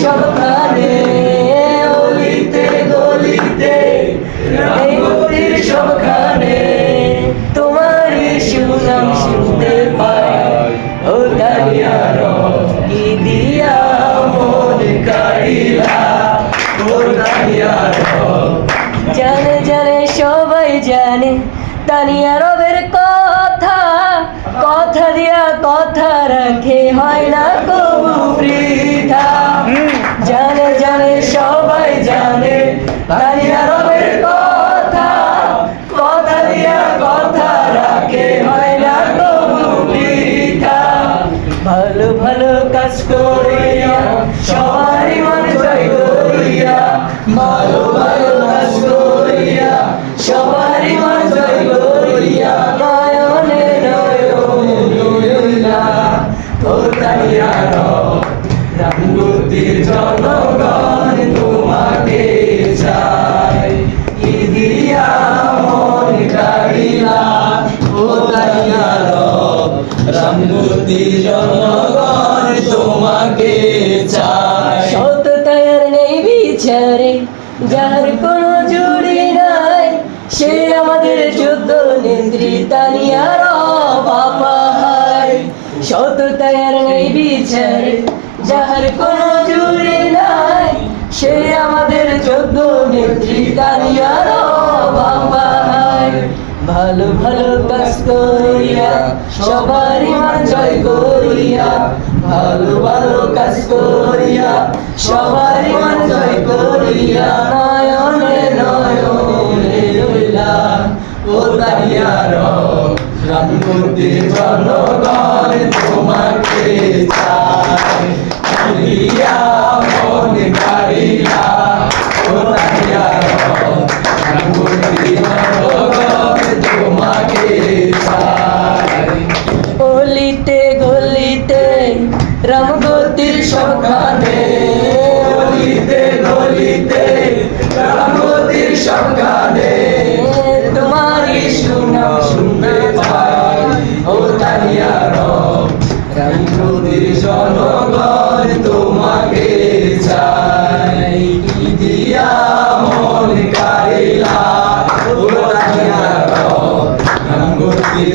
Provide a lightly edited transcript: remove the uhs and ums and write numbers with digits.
সবখানে, অলিতে গলিতে রামগতির সবখানে তোমারই সুনাম শুনতে পাই। ও তানিয়ার কি দিয়া মন কাড়িলা, ও তানিয়ার জানে জানে সবাই জানে তানিয়া রবের কথা, কথা দিয়া কথা রাখে হয় না কবু বৃথা। জানে জানে সবাই জানে তানিয়া রবের কথা, কথা দিয়া কথা রাখে হয় না কবু বৃথা। ভালো ভালো কাজ করিয়া সবারই মন জয় করিয়া, ভালো ভালো কাজ করিয়া সবারই মন জয় করিয়া, নয়নে নয়নে লইলা। ও তানিয়ার রামগতির জনগণ তোমাকে চায়, কি দিয়া মন কাড়িলা। ও তানিয়ার রামগতির জনগণ তোমাকে চায়। সততার নেই বিচারে যার কোনো জুড়ি নাই, সে আমাদের যুদ্ধ নেত্রী তানিয়ার বাপাহাই। সততার নেই বিচারে যার কোনো জুড়ি নাই, সে আমাদের যুদ্ধ নেত্রী তানিয়ার বাপাহাই। ভালো ভালো কাজ করিয়া সবারই মন জয় করিয়া, ভালো ভালো কাজ করিয়া সবারই মন জয় করিয়া, নয়নে নয়নে লইলা। ও তানিয়ার রামগতির জনগণ তোমাকে চায়, কি দিয়া মন কাড়িলা। ও তানিয়ার রামগতির জনগণ তোমাকে চায়। অলিতে গলিতে রামগতির সবখানে, অলিতে গলিতে রামগতির সবখানে তোমারই সুনাম শুনতে পাই। ও তানিয়ার রামগতির জনগণ তোমাকে চাই, কি দিয়া মন কাড়িলা। ও তানিয়ার রামগতির